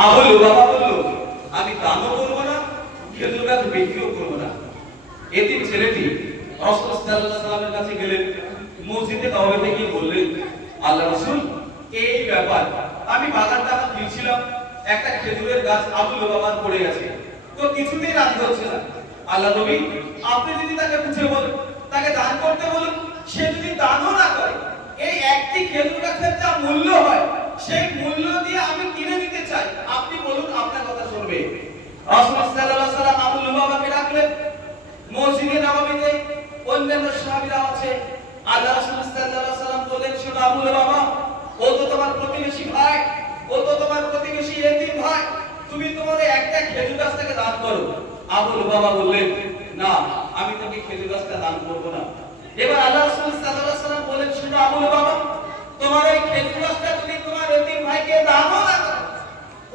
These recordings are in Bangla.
আবুল বাবা বলল, আমি দানও করব না, খেজুর গাছ বিক্রিও করব না। এতিম ছেলেটি রাসূল সাল্লাল্লাহু আলাইহি ওয়াসাল্লামের কাছে গেলেন, মসজিদে দাওয়াতে গিয়ে বললেন, আল্লাহ রাসূল, এই ব্যাপার, আমি বাগানটা আমার দিয়েছিলাম, একটা খেজুরের গাছ আবুল বাবার পড়ে গেছে, তো কিছুতেই রাজি হচ্ছে না। আল্লাহ নবী, আপনি যদি তাকে বুঝে বলুন, তাকে দান করতে বলুন, সে যদি দানও না করে, এই একটি খেজুর গাছের যা মূল্য হয়, সেই মূল্য দিয়ে আমি কিনে নিতে চাই, আপনি বলুন, আপনার কথা শুনবে। রাসূল সাল্লাল্লাহু আলাইহি ওয়াসাল্লাম আবুল বাবাকে ডাকলেন। মসজিদে নববীতে অন্যান্য সাহাবীরা আছে। আল্লাহ রাসূল সাল্লাল্লাহু আলাইহি ওয়াসাল্লাম বলেন, শোনো আবুল বাবা, ও তো তোমার প্রতিবেশী ভাই, ও তো তোমার প্রতিবেশী এতিম ভাই, তুমি তোমার একটা খেজুর গাছটাকে দান করো। আবুল বাবা বললেন, না, আমি তোকে খেজুর গাছটা দান করব না। এবার আল্লাহ রাসূল সাল্লাল্লাহু আলাইহি ওয়াসাল্লাম বলেন, শোনো আবুল বাবা, তোমার এই খেজুর গাছটা যদি তোমার এতিম ভাইকে দানও না করো,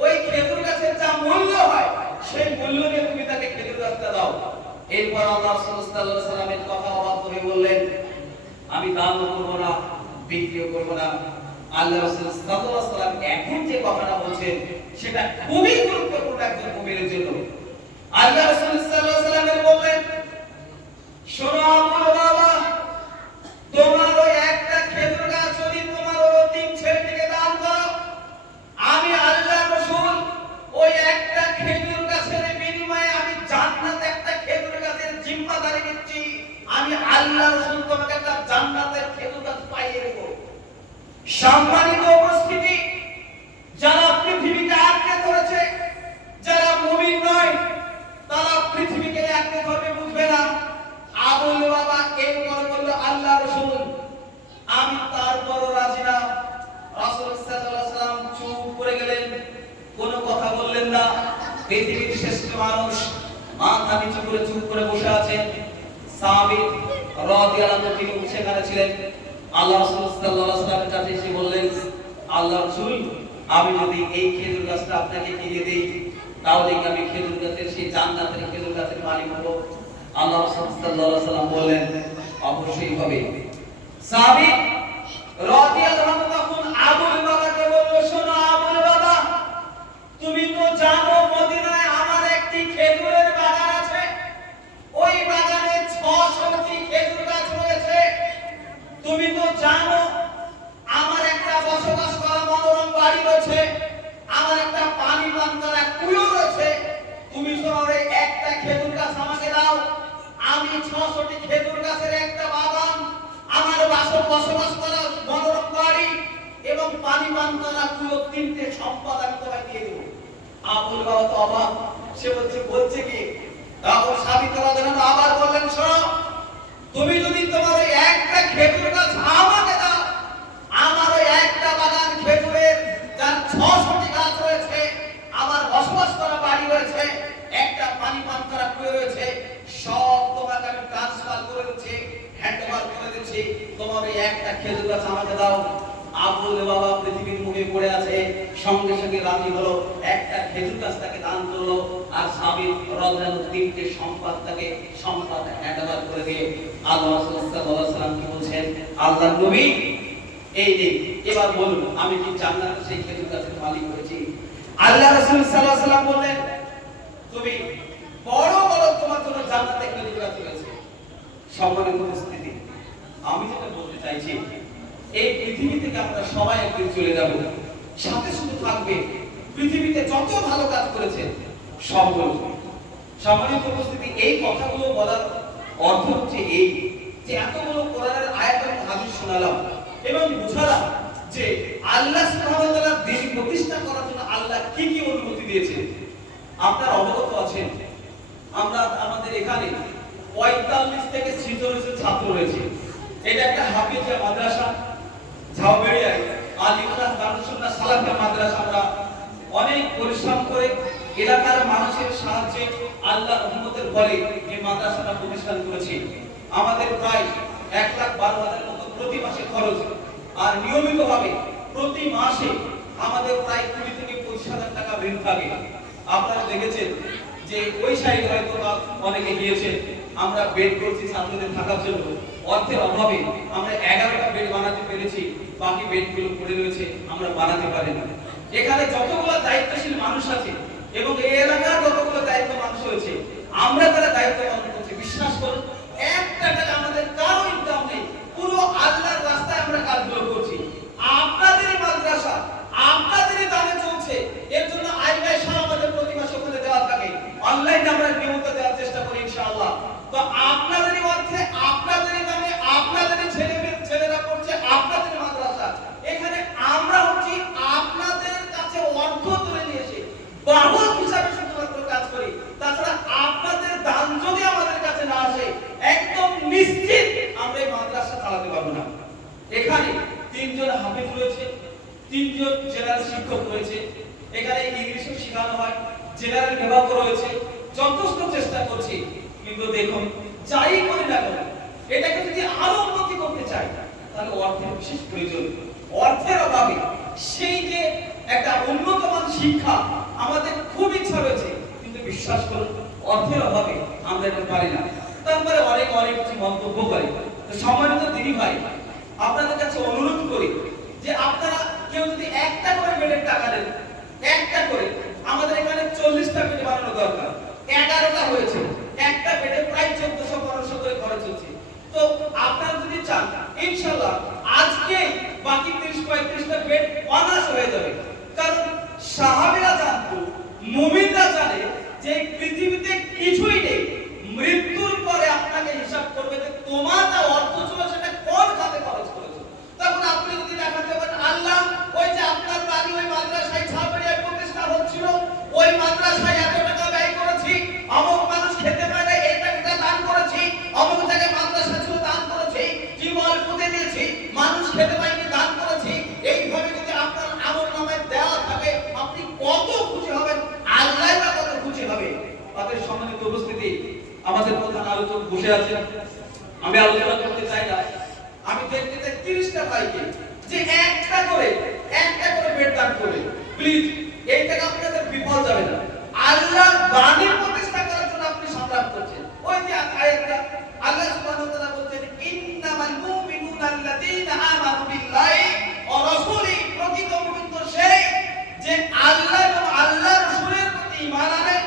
ওই খেজুর গাছের যা মূল্য হয়, সেই মূল্য দিয়ে তুমি তাকে খেজুর গাছটা দাও। এরপর আল্লাহ রাসূল সাল্লাল্লাহু আলাইহি ওয়াসাল্লামের কথা অবাক হয়ে বললেন, আমি দানও করব না, বিক্রিও করব না। আল্লাহ রাসূল সাল্লাল্লাহু আলাইহি ওয়াসাল্লাম এখন যে কথাটা বলছেন, সেটা খুবই গুরুত্বপূর্ণ একজন মুমিনের জন্য। আল্লাহ রাসূল সাল্লাল্লাহু আলাইহি ওয়াসাল্লাম বললেন, শোনো আবুল বাবা, তোমার ওই একটা খেজুর গাছ যদি তোমার ওই তিন ছেলেটিকে দান করো, আমি আল্লাহ রাসূল ওই একটা খেজুর গাছের বিনিময়ে আমি জান্নাতে একটা খেজুর গাছের জিম্মাদারি নিচ্ছি। আমি আল্লাহ রাসূল তোমাকে একটা জান্নাতের খেজুর গাছ পাইয়ে দেব। সম্মানিত উপস্থিতি, যারা পৃথিবীকে আঁকড়ে ধরেছে, যারা মুমিন নয়, তারা পৃথিবীকে আঁকড়ে ধরবে বুঝবে না। আবুল বাবা এই করে বলল, আল্লাহ রাসূল, আমি তারপরও রাজি না। রাসূল সাল্লাল্লাহু আলাইহি ওয়াসাল্লাম চুপ করে গেলেন, কোনো কথা বললেন না। পৃথিবীর শ্রেষ্ঠ মানুষ মাথা নিচু করে চুপ করে বসে আছেন। সাহাবী রাদিয়াল্লাহু আনহু তিনি সেখানে ছিলেন। আল্লাহ রাসূল সাল্লাল্লাহু আলাইহি ওয়াসাল্লামের কাছে এসে বললেন, আল্লাহ রাসূল, আমি যদি এই খেজুর গাছটা আপনাকে কিনে দেই, তাহলে কি আমি খেজুর গাছের সেই জান্নাতের খেজুর গাছের মালিক হব? আল্লাহ রাসূল সাল্লাল্লাহু আলাইহি ওয়াসাল্লাম বললেন, অবশ্যই হবে। সাহাবী রাদিয়াল্লাহু আনহু তখন আবুল বাবাকে বলল, শোনো আবুল বাবা, তুমি তো জানো মদিনায় আমার একটি খেজুরের বাগান আছে, ওই বাগানে 600টি খেজুর গাছ রয়েছে। তুমি তো জানো আমার একটা বসবাস করা মনোরম বাড়ি রয়েছে, আমার একটা পানি পান করা কুয়ো রয়েছে। তুমি তোমার এই একটা খেজুর গাছ আমাকে দাও, আমি 600টি খেজুর গাছের একটা বাগান, আমার বসবাস করা মনোরম বাড়ি এবং পানি পান করা কুয়ো, তিনটে সম্পদ আমি তোমায় দিয়ে দেব। আবুল বাবা তো অবাক, সে বলছে কি? তখন সাবিত রাদিয়াল্লাহু আনহু আবার বললেন, শোনো, তুমি যদি তোমার ওই একটা খেজুর গাছ আমাকে দাও, আমার ওই একটা বাগান খেজুরের যার 600টি গাছ রয়েছে, আমার বসবাস করা বাড়ি রয়েছে, একটা পানি পান করা কুয়ো রয়েছে, সব তোমাকে আমি ট্রান্সফার করে দিচ্ছি, হ্যান্ডওভার করে দিচ্ছি, তোমার ওই একটা খেজুর গাছ আমাকে দাও। আবুল বাবা পৃথিবীর মুখে পড়ে আছে, সঙ্গে সঙ্গে রাজি হলো, একটা খেজুর গাছ তাকে দান করলো। আর সাবিত রাদিয়াল্লাহু আনহু তিনটে সম্পদ হ্যান্ডওভার করে দিয়ে আল্লাহ রাসূল সাল্লাল্লাহু আলাইহি ওয়াসাল্লাম কি বলছেন, আল্লাহর নবী, এই যে এবার বলুন, আমি কি জান্নাতের সেই খেজুর গাছের মালিক হয়েছি? আল্লাহ রাসূল সাল্লাল্লাহু আলাইহি ওয়াসাল্লাম বললেন, তুমি বড় বড় তোমার জন্য জান্নাতে খেজুর গাছ রয়েছে। সম্মানিত উপস্থিতি, আমি যেটা বলতে চাইছি, এই পৃথিবী থেকে আমরা সবাই একদিন চলে যাব, সাথে শুধু থাকবে পৃথিবীতে যত ভালো কাজ করেছে সবগুলো। সম্মানিত উপস্থিতি, এই কথাগুলো বলার অর্থ হচ্ছে এই যে এতগুলো কোরআনের আয়াত এবং হাদিস শোনালাম এবং বুঝালাম যে আল্লাহ সুবহানাহু ওয়া তাআলা দ্বীন প্রতিষ্ঠা করার জন্য আল্লাহ কি কি অনুমতি দিয়েছেন। আপনারা অবগত আছেন, আমরা আমাদের এখানে 45 থেকে 46 ছাত্র রয়েছে। এটা একটা হাফিজিয়া মাদ্রাসা, ঝাউবেড়িয়ায় আলিফুল্লাহ দারুসুন্নাহ সালাফিয়া মাদ্রাসা। আমরা অনেক পরিশ্রম করে এলাকার মানুষের সাহায্যে আল্লাহর রহমতের ফলে এই মাদ্রাসাটা প্রতিষ্ঠান করেছি। আমাদের প্রায় 1,12,000 মতো প্রতি মাসে খরচ, আর নিয়মিতভাবে প্রতি মাসে আমাদের প্রায় 20 থেকে 25,000 টাকা ঋণ থাকে। আপনারা দেখেছেন যে ওই সাইডে হয়তো অনেকে গিয়েছে, আমরা বেড করছি ছাত্রদের থাকার জন্য, অর্থের অভাবে আমরা 11টা বেড বানাতে পেরেছি, বাকি বেডগুলো পড়ে রয়েছে, আমরা বানাতে পারি না। এখানে যতগুলো দায়িত্বশীল মানুষ এবং এই এলাকার যতগুলো দায়িত্ব মানুষ রয়েছে আমরা যারা দায়িত্ব পালন করছি, বিশ্বাস করুন একটা টাকা আমাদের কারো ইনকাম নেই, পুরো আল্লাহর রাস্তায় আমরা কাজগুলো করছি। আপনাদেরই মাদ্রাসা আপনাদেরই দামে চলছে, এর জন্য আয় ব্যয় সারা আমাদের প্রতি মাসে ওখানে দেওয়া থাকে, অনলাইনে আমরা নিয়মিত দেওয়ার চেষ্টা করি ইনশাআল্লাহ। তো আপনাদেরই অর্থে আপনাদেরই দামে আপনাদেরই ছেলেরা পড়ছে আপনাদের মাদ্রাসা, এখানে আমরা হচ্ছি আপনাদের কাছে অর্থ তুলে নিয়ে এসে বাহক হিসাবে শুধুমাত্র কাজ করি। তাছাড়া আপনাদের দান যদি আমাদের কাছে না আসে একদম নিশ্চিত আমরা এই মাদ্রাসা চালাতে পারবো না। এখানে 3 জন হাফেজ রয়েছে, 3 জন জেনারেল শিক্ষক রয়েছে, এখানে ইংলিশও শেখানো হয়, জেনারেল বিভাগও রয়েছে, যথেষ্ট চেষ্টা করছি। কিন্তু দেখুন যাই করি না কেন এটাকে যদি আরো উন্নতি করতে চাই তাহলে অর্থের বিশেষ প্রয়োজন। অর্থের অভাবে সেই যে একটা উন্নত মান শিক্ষা আমাদের খুব ইচ্ছা রয়েছে, কিন্তু বিশ্বাস করুন অর্থের অভাবে আমরা এটা পারি না। তারপরে অনেক কিছু মন্তব্য করে। তো সম্মানিত দিদি ভাই, আপনাদের কাছে অনুরোধ করি যে আপনারা কেউ যদি একটা করে বেডের টাকা দেন, একটা করে, আমাদের এখানে 40টা বেড বানানো দরকার, 11টা হয়েছে, একটা বেডে প্রায় 1400-1500 করে খরচ হচ্ছে। তো আপনারা যদি চান ইনশাআল্লাহ আজকে বাকি 30-35টা বেড অনার্স হয়ে যাবে। কারণ সাহাবীরা জানতো, মুমিনরা জানে যে পৃথিবীতে কিছুই নেই, মৃত্যুর পরে আপনাকে হিসাব করবে যে তোমার যা অর্থ ছিল সেটা কোন খাতে খরচ করেছো। তখন আপনি যদি দেখাতে পারেন আল্লাহ ওই যে আপনার বাড়ি ওই মাদ্রাসায় ছাত্রীদের প্রতিষ্ঠা হচ্ছিল, ওই মাদ্রাসায় এত টাকা ব্যয় করেছি, অমুক মানুষ খেতে পায় না এই টাকাটা দান করেছি, অমুক জায়গায় মাদ্রাসা ছিল দান করেছি, জীবন পুঁতে দিয়েছি, মানুষ খেতে পায়নি দান করেছি, এইভাবে যদি আপনার আমলনামায় দেওয়া থাকে আপনি কত খুশি হবেন, আল্লাহ বা কত খুশি হবে। তাদের সম্মানিত উপস্থিতি, আমাদের প্রধান আলোচক বসে আছেন, আমি আলোচনা করতে চাই না, আমি দেখতে চাই 30টা ভাইকে যে একটা করে বেড দান করে, প্লিজ এই টাকা আপনাদের বিফল যাবে না। আল্লাহর বাণী প্রতিষ্ঠা করার জন্য আপনি সংগ্রাম করছেন। ওই যে আয়াতটা আল্লাহ সুবহানাহু ওয়া তাআলা বলছেন ইন্নামাল মুমিনুনা আল্লাযীনা আমানু বিল্লাহি ওয়া রাসূলিহি, প্রকৃত মুমিন তো সেই যে আল্লাহ এবং আল্লাহর রাসূলের প্রতি ঈমান আনে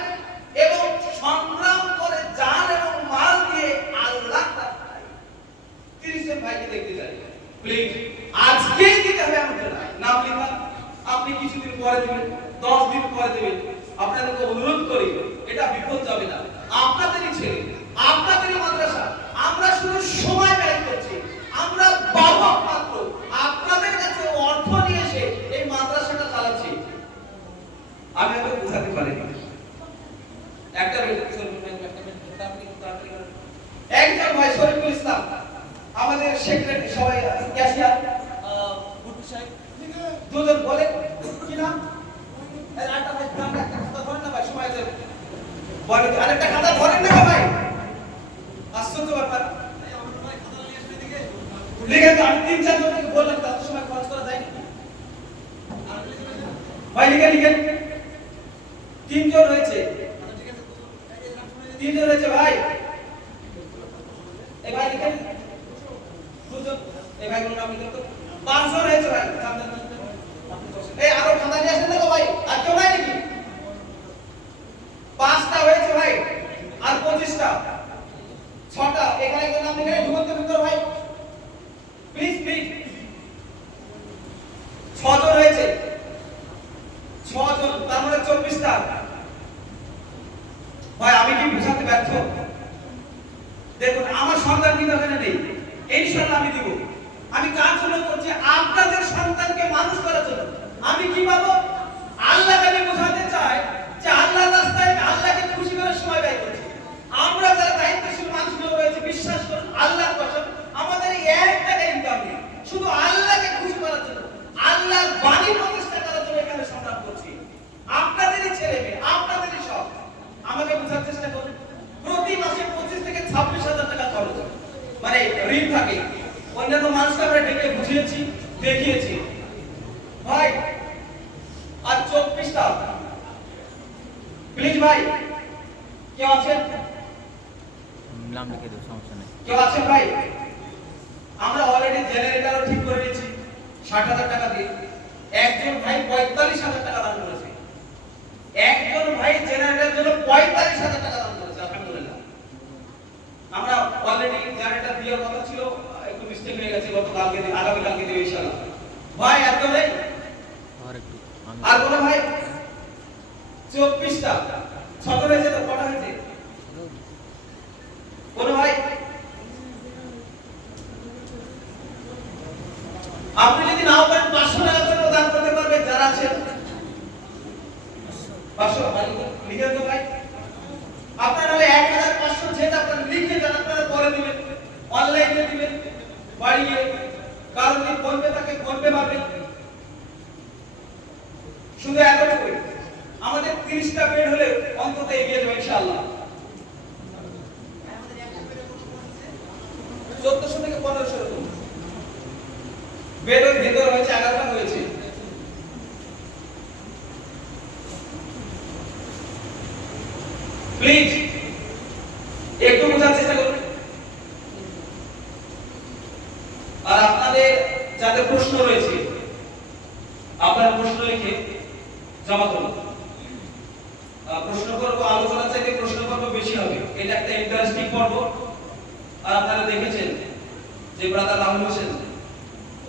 এবং সংগ্রাম করে জান এবং মাল দিয়ে আল্লাহ তাআলা। 30 জন ভাইকে দেখতে চাই, প্লিজ আজকেই দিতে হবে আমাদের নাম লেখা, আপনি কিছুদিন পরে দিবেন, 10 দিন পরে দিবেন, আপনাদেরকে অনুরোধ করি এটা বিফল যাবে না। আপনাদেরই ছেলে, আপনাদেরই মাদ্রাসা, আমরা শুধু সময় ব্যয় করছি, আমরা বাবা মাত্র আপনাদের কাছে অর্থ নিয়ে এসে এই মাদ্রাসাটা চালাচ্ছি। আমি আপনাকে বোঝাতে পারি না, একটা একজন ভাই শরীফুল ইসলাম আমাদের সেক্রেটারি, সবাই ক্যাশিয়ার গুড্ডু সাহেব, দুজন বলে কি নাম আরেকটা ভাই, একটা খাতা ধরেন না ভাই, সময় যাবে বলে আরেকটা খাতা ধরেন না ভাই, আশ্চর্য ব্যাপার। লিখে তো আমি 3-4 জনকে বললাম তত সময় খরচ করা যায় না ভাই, লিখে 3 জন হয়েছে, 3 জন হয়েছে ভাই, এই ভাই লিখেন 2 জন, এই ভাই গুলো নাম লিখেন তো 5 জন হয়েছে ভাই, এই আরো খাতা নিয়ে আসেন না ভাই, আর কেউ নাই নাকি? 5টা হয়েছে ভাই, আর 25টা, 6টা, এখানে কোন নাম লিখে ঢুকতে ভিতর ভাই, প্লিজ 6 জন হয়েছে, 6 জন, তার মানে 24টা ভাই। আমি কি বুঝাতে ব্যর্থ? দেখুন আমার সন্তান কিন্তু এখানে নেই, ইনশাআল্লাহ আমি দিব। আমি কার জন্য করছি? আপনাদের সন্তানকে মানুষ করার জন্য। আমি কি পাবো? আল্লাহকে আমি বোঝাতে চাই যে আল্লাহর রাস্তায় আল্লাহকে খুশি করার সময় ব্যয় করছি। আমরা যারা দায়িত্বশীল মানুষগুলো রয়েছে, বিশ্বাস করুন আল্লাহর কসম আমাদের এই 1 টাকা ইনকাম নেই, শুধু আল্লাহকে খুশি করার জন্য, আল্লাহর বাণী প্রতিষ্ঠা করার জন্য এখানে সংগ্রাম করছি। আপনাদেরই ছেলে মেয়ে, আপনাদেরই সব। আমাকে বোঝার চেষ্টা করুন, প্রতি মাসে 25 থেকে 26,000 টাকা খরচ, মানে ঋণ থাকে। অন্যান্য মানুষকে আমরা ডেকে বুঝিয়েছি, দেখিয়েছি ভাই। আর 24টা, প্লিজ ভাই কেউ আছেন? নাম লিখে দেব, সমস্যা নেই। কেউ আছেন ভাই? আমরা অলরেডি জেনারেটরও ঠিক করে নিয়েছি 60,000 টাকা দিয়ে। একজন ভাই 45,000 টাকা দান করেছে, একজন 45,000 টাকা দান করেছে, আলহামদুলিল্লাহ। আমরা অলরেডি জায়গাটা দেওয়ার কথা ছিল, একটু মিস্টেক হয়ে গেছে, গতকালকে আগামী কালকে দেব ইনশাআল্লাহ। ভাই এত নেই আর একটু আর বলো ভাই 24টা ছোট হয়েছে তো কটা হয়েছে বলো ভাই। আপনি যদি নাও পারেন 500 টাকা করে দান করতে পারবেন যারা আছেন 500 ভাই লিখে দাও ভাই। আপনারা হলে 1500 যেটা আপনারা লিখে দেন, আপনারা পরে দিবেন, অনলাইনে দিবেন, বাড়ি গিয়ে কারণ যদি ফোন পে থাকে ফোন পে পাবেন। শুধু এতটুকুই, আমাদের 30টা বেড হলে অন্তত এগিয়ে যাবে ইনশাআল্লাহ। 1400 থেকে 1500 এরকম বেডের ভেতর হয়েছে, 11টা হয়েছে। প্লিজ একটু বোঝার চেষ্টা করুন। আর আপনাদের যাদের প্রশ্ন রয়েছে আপনারা প্রশ্ন লিখে জমা করুন। প্রশ্ন করব, আলোচনা চাইতে প্রশ্ন করব বেশি হবে, এটা একটা ইন্টারেস্টিং পর্ব। আর আপনারা দেখেছেন যে ব্রাদার রাহুল হোসেন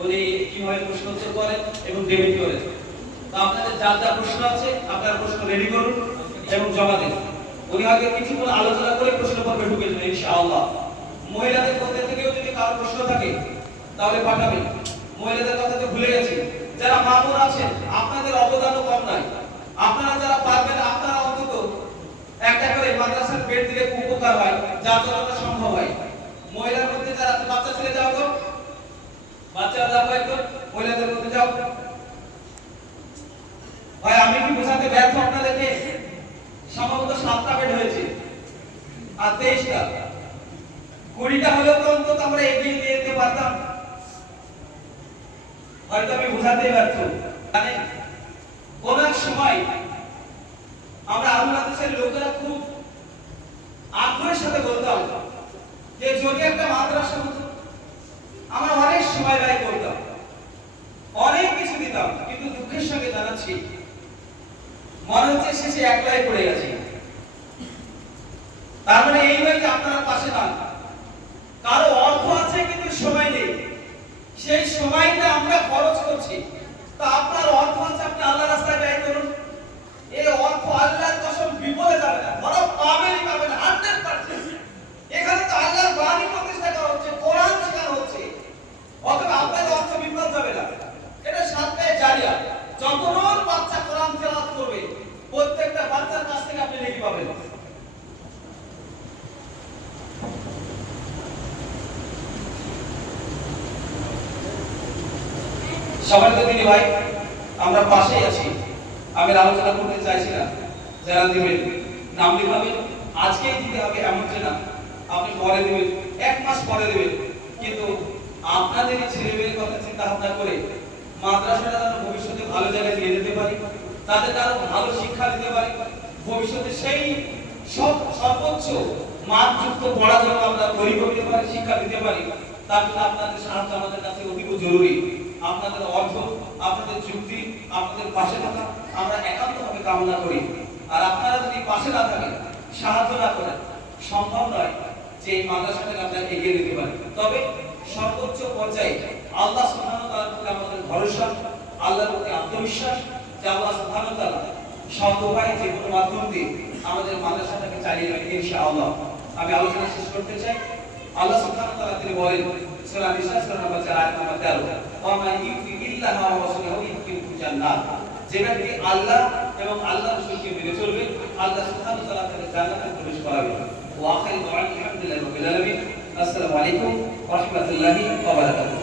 উনি কিভাবে প্রশ্ন উত্তর করেন এবং ডেবিট করেন। তো আপনাদের যা যা প্রশ্ন আছে আপনারা প্রশ্ন রেডি করুন এবং জমা দিন। উনি আগে কিছুক্ষণ আলোচনা করে প্রশ্ন পর্বে ঢুকে যাবেন ইনশাআল্লাহ। মহিলাদের মধ্যে থেকেও যদি কারো প্রশ্ন থাকে তাহলে পাঠাবেন। মহিলাদের কথা তো ভুলে গেছি, যারা মামুন আছেন আপনাদের অবদানও কম নাই। আপনারা যারা পারবেন আপনারা অন্তত একটা করে মাদ্রাসার বেড দিলে খুব উপকার হয়, যা যতটা সম্ভব হয়। মহিলার মধ্যে যারা বাচ্চা ছেলে যাও তো, বাচ্চারা যাও একটু, মহিলাদের মধ্যে যাও। ভাই আমি কি বোঝাতে ব্যর্থ আপনাদেরকে? সম্ভবত 7টা বেড হয়েছে আর 23টা, 20টা হলেও তো অন্তত আমরা এগিয়ে নিয়ে যেতে পারতাম। হয়তো আমি বোঝাতে ব্যর্থ। মানে কোন এক সময় আমরা বাংলাদেশের লোকেরা খুব আগ্রহের সাথে বলতাম যে যদি একটা মাদ্রাসা হতো, আমরা অনেক সময় ব্যয় করতাম, অনেক কিছু দিতাম, কিন্তু দুঃখের সঙ্গে জানাচ্ছি মনে হচ্ছে শেষে একলাই পড়ে গেছে। তার মানে এই নয় যে আপনারা পাশে না, কারো অর্থ আছে কিন্তু সময় নেই, সেই সময়টা আমরা খরচ করছি। তা আপনার অর্থ আছে, আপনি আল্লাহ রাস্তায় ব্যয় করুন। এই অর্থ আল্লাহর কসম বিপদে যাবে না, বরং পাবেনই পাবেন 100%। এখানে তো আল্লাহর বাণী প্রতিষ্ঠা করা হচ্ছে, কোরআন শেখানো হচ্ছে, অথবা আপনার অর্থ বিপদ যাবে না। এটা সাদকায়ে জারিয়া। যতজন বাচ্চা কোরআন তেলাওয়াত করবে প্রত্যেকটা বাচ্চার কাছ থেকে আপনি নেকি পাবেন। সবার তো দিদি ভাই আমরা পাশেই আছি। আমি আলোচনা করতে চাইছি না, যারা দিবেন নাম লিখাবেন, আজকেই দিতে হবে এমন না, আপনি পরে দিবেন, 1 মাস পরে দিবেন, কিন্তু আপনাদের এই ছেলে মেয়ের কথা চিন্তা ভাবনা করে মাদ্রাসাটা যেন ভবিষ্যতে ভালো জায়গায় নিয়ে যেতে পারি, তাদের আরো ভালো শিক্ষা দিতে পারি, ভবিষ্যতে সেই সর্বোচ্চ মানযুক্ত পড়াশোনা আমরা তৈরি করতে পারি, শিক্ষা দিতে পারি। তার জন্য আপনাদের সাহায্য আমাদের কাছে অতীব জরুরি। আপনাদের অর্থ, আপনাদের যুক্তি, আপনাদের পাশে থাকা আমরা একান্তভাবে কামনা করি। আর আপনারা যদি পাশে না থাকেন, সাহায্য না করেন, সম্ভব নয় যে এই মাদ্রাসাটাকে আমরা এগিয়ে নিতে পারি। তবে সর্বোচ্চ পর্যায়ে আল্লাহ সুবহানাহু ওয়া তাআলার প্রতি আমাদের ভরসা, আল্লাহর প্রতি আত্মবিশ্বাস যে আল্লাহ সুবহানাহু ওয়া তাআলা সৎ উপায়ে যে কোনো মাধ্যম দিয়ে আমাদের মাদ্রাসাটাকে চালিয়ে নেবেন ইনশাআল্লাহ। আমি আলোচনা শেষ করতে চাই। আল্লাহ সুবহানাহু ওয়া তাআলা তিনি বলেন সূরা নিসা সূরা নম্বর 4 আয়াত নম্বর 13, ওয়া মা ইউতি ইল্লাহা ওয়া রাসূলুহু ইউদখিলুহু জান্নাত। যে ব্যক্তি আল্লাহ এবং আল্লাহর রাসূলকে মেনে চলবে, আল্লাহ সুবহানাহু ওয়া তাআলা তাকে জান্নাতে প্রবেশ করাবেন। ওয়া আখিরু দুআ আলহামদুলিল্লাহি রাব্বিল আলামিন। আসসালামু আলাইকুম ওয়া রাহমাতুল্লাহি ওয়া বারাকাতুহু।